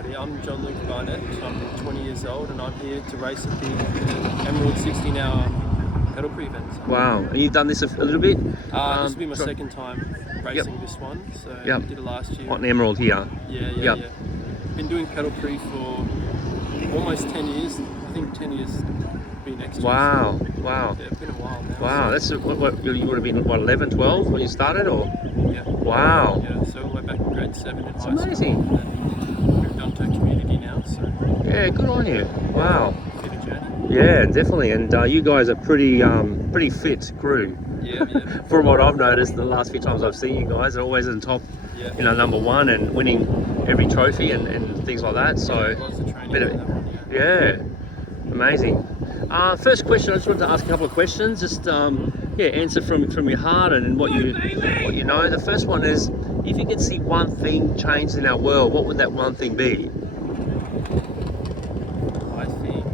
Alrighty, I'm John Luke Barnett. I'm 20 years old and I'm here to race at the Emerald 16-hour pedal prix event. Wow, and you've done this a little bit? This will be my second time racing this one, so I did it last year. On Emerald here? Yeah. Been doing pedal prix for almost 10 years. I think 10 years will be next year. Wow. Yeah, it's been a while now. Wow, that's what you would have been, 11, 12 when you started, or? Yeah. Wow. Yeah, so all the way back in grade 7 in high school. It's amazing. Moved on to community now, so. Yeah, good on you. Wow. Been a journey. Yeah, definitely. And you guys are pretty fit crew. Yeah. From what I've noticed, the last few times I've seen you guys are always in top, number one and winning every trophy and things like that. So, lots of training for that one, yeah, amazing. First question, I just wanted to ask a couple of questions. Just answer from your heart and what you know. The first one is, if you could see one thing changed in our world, what would that one thing be? I think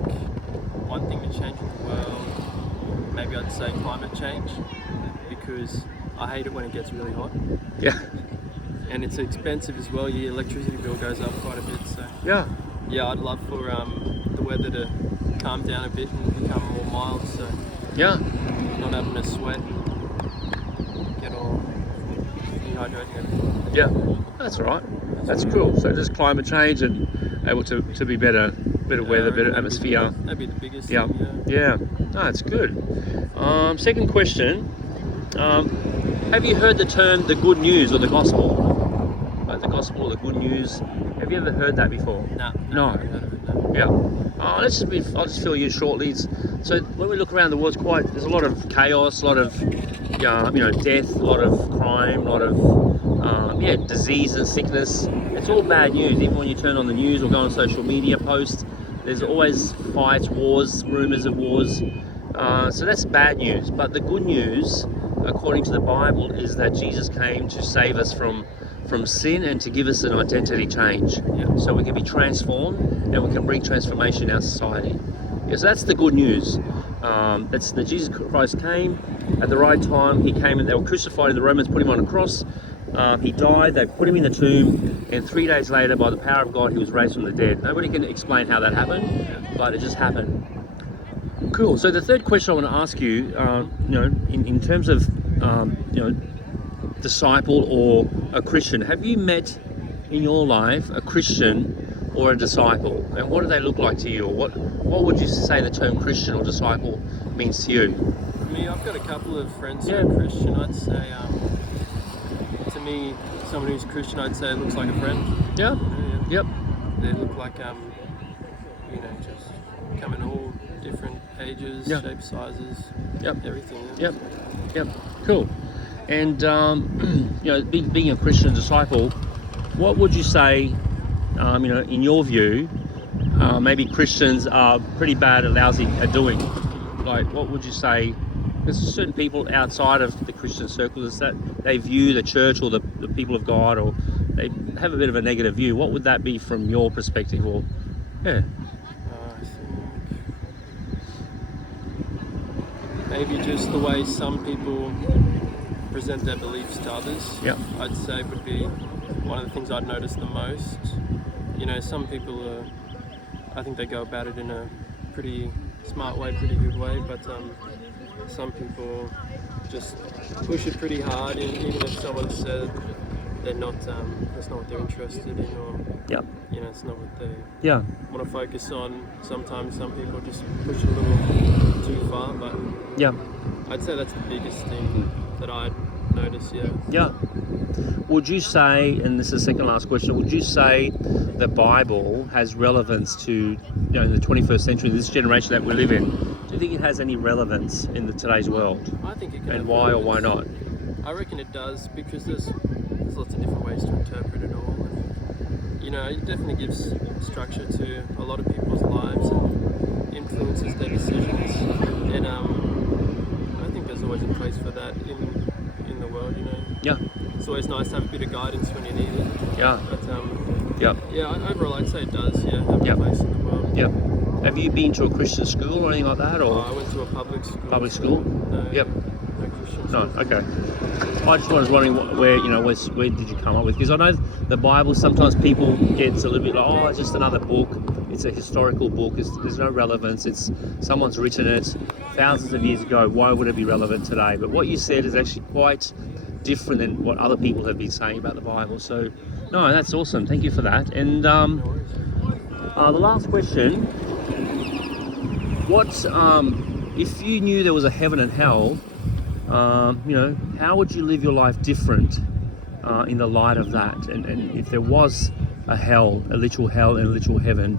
one thing to change in the world, maybe I'd say climate change, because I hate it when it gets really hot. Yeah. And it's expensive as well. Your electricity bill goes up quite a bit. So yeah, I'd love for the weather to calm down a bit and become more mild. So not having to sweat, get all dehydrated. Yeah, that's right. That's cool. So just climate change and able to be better weather, better atmosphere. That'd be the biggest thing. Yeah. No, that's good. Second question. Have you heard the term the good news or the gospel? Like the gospel or the good news. Have you ever heard that before? No. I haven't heard of it, no. Yeah. I'll just fill you shortly. So when we look around the world, there's a lot of chaos, a lot of death, a lot of crime, a lot of disease and sickness. It's all bad news. Even when you turn on the news or go on social media posts, there's always fights, wars, rumors of wars. So that's bad news. But the good news, according to the Bible, is that Jesus came to save us from sin and to give us an identity change. So we can be transformed and we can bring transformation in our society. So that's the good news. That's that Jesus Christ came at the right time. He came and they were crucified, and the Romans put him on a cross. He died, they put him in the tomb, and 3 days later, by the power of God, he was raised from the dead. Nobody can explain how that happened, but it just happened. Cool. So the third question I want to ask you, in terms of, disciple or a Christian, have you met in your life a Christian or a disciple? And what do they look like to you? Or what would you say the term Christian or disciple means to you? For me, I've got a couple of friends who are Christian. I'd say, to me, someone who's Christian, I'd say looks like a friend. Yeah. Yep. They look like, just come in all different ages, shapes, sizes, everything. Yep. Cool. And being a Christian disciple, what would you say, in your view, maybe Christians are pretty bad at lousy at doing? Like, what would you say? There's certain people outside of the Christian circles that they view the church or the people of God, or they have a bit of a negative view. What would that be from your perspective? Or I think maybe just the way some people present their beliefs to others, I'd say would be one of the things I'd notice the most. Some people I think they go about it in a pretty smart way, pretty good way, but some people just push it pretty hard, even if someone said they're not, that's not what they're interested in, or it's not what they want to focus on. Sometimes some people just push it a little too far, but I'd say that's the biggest thing that I'd notice. Would you say, and this is the second last question, would you say the Bible has relevance to, in the 21st century, this generation that we live in? Do you think it has any relevance in today's world? I think it can. And why or why not? I reckon it does, because there's lots of different ways to interpret it all. And, it definitely gives structure to a lot of people's lives and influences their decisions. And I think there's always a place for that in the world. It's always nice to have a bit of guidance when you need it. But overall I'd say it does. Have a place in the world. Have you been to a Christian school or anything like that? Or I went to a public school. Public school? No, no Christian. No, okay. I just was wondering where where did you come up with? Because I know the Bible, sometimes people gets a little bit like, oh, it's just another book. It's a historical book. There's no relevance. It's someone's written it thousands of years ago. Why would it be relevant today? But what you said is actually quite different than what other people have been saying about the Bible. So, no, that's awesome. Thank you for that. And No worries. the last question: what if you knew there was a heaven and hell? How would you live your life different in the light of that? And if there was a hell, a literal hell and a literal heaven,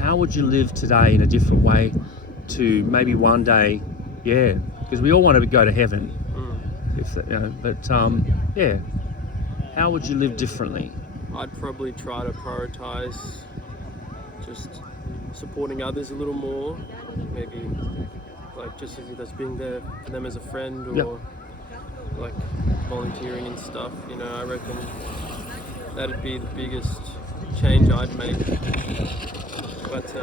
how would you live today in a different way to maybe one day, because we all want to go to heaven, how would you live differently? I'd probably try to prioritize just supporting others a little more, maybe like just if that's being there for them as a friend or like volunteering and stuff. I reckon that'd be the biggest change I'd make. But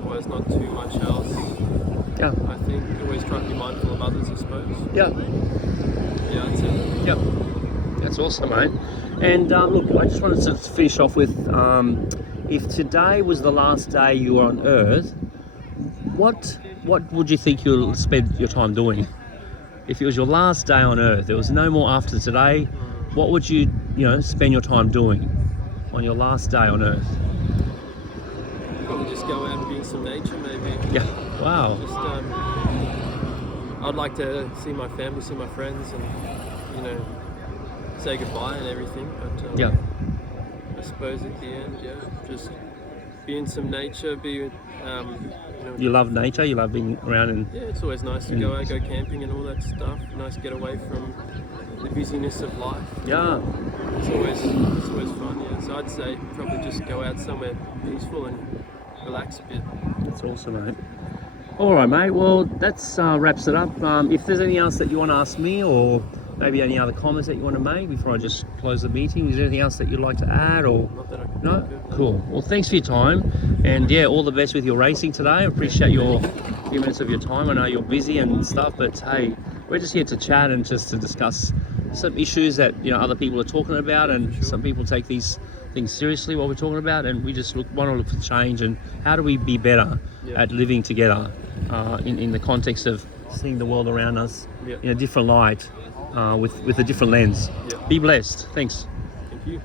otherwise, not too much else. Yeah. I think always try to be mindful of others, I suppose. Yeah. Yeah, that's it. Yep. That's awesome, mate. And look, I just wanted to finish off with, if today was the last day you were on Earth, what would you think you'll spend your time doing? If it was your last day on Earth, there was no more after today, what would you spend your time doing on your last day on Earth? Probably just go out and be in some nature, maybe. Yeah. Wow. Just, I'd like to see my family, see my friends, and say goodbye and everything. But I suppose at the end, just be in some nature. You love nature. You love being around and. Yeah, it's always nice to go camping and all that stuff. Nice to get away from the busyness of life. Yeah. It's always fun. Yeah. So I'd say probably just go out somewhere peaceful and relax a bit. That's awesome, mate. All right, mate. Well, that's wraps it up. If there's anything else that you want to ask me, or maybe any other comments that you want to make before I just close the meeting, is there anything else that you'd like to add, or Not that I can no? think of, no. Cool. Well, thanks for your time, and all the best with your racing today. I appreciate your few minutes of your time. I know you're busy and stuff, but hey, we're just here to chat and just to discuss some issues that other people are talking about, and Sure. some people take these things seriously, what we're talking about, and we just want to look for change and how do we be better at living together in the context of seeing the world around us in a different light, with a different lens. Yeah. Be blessed. Thanks. Thank you.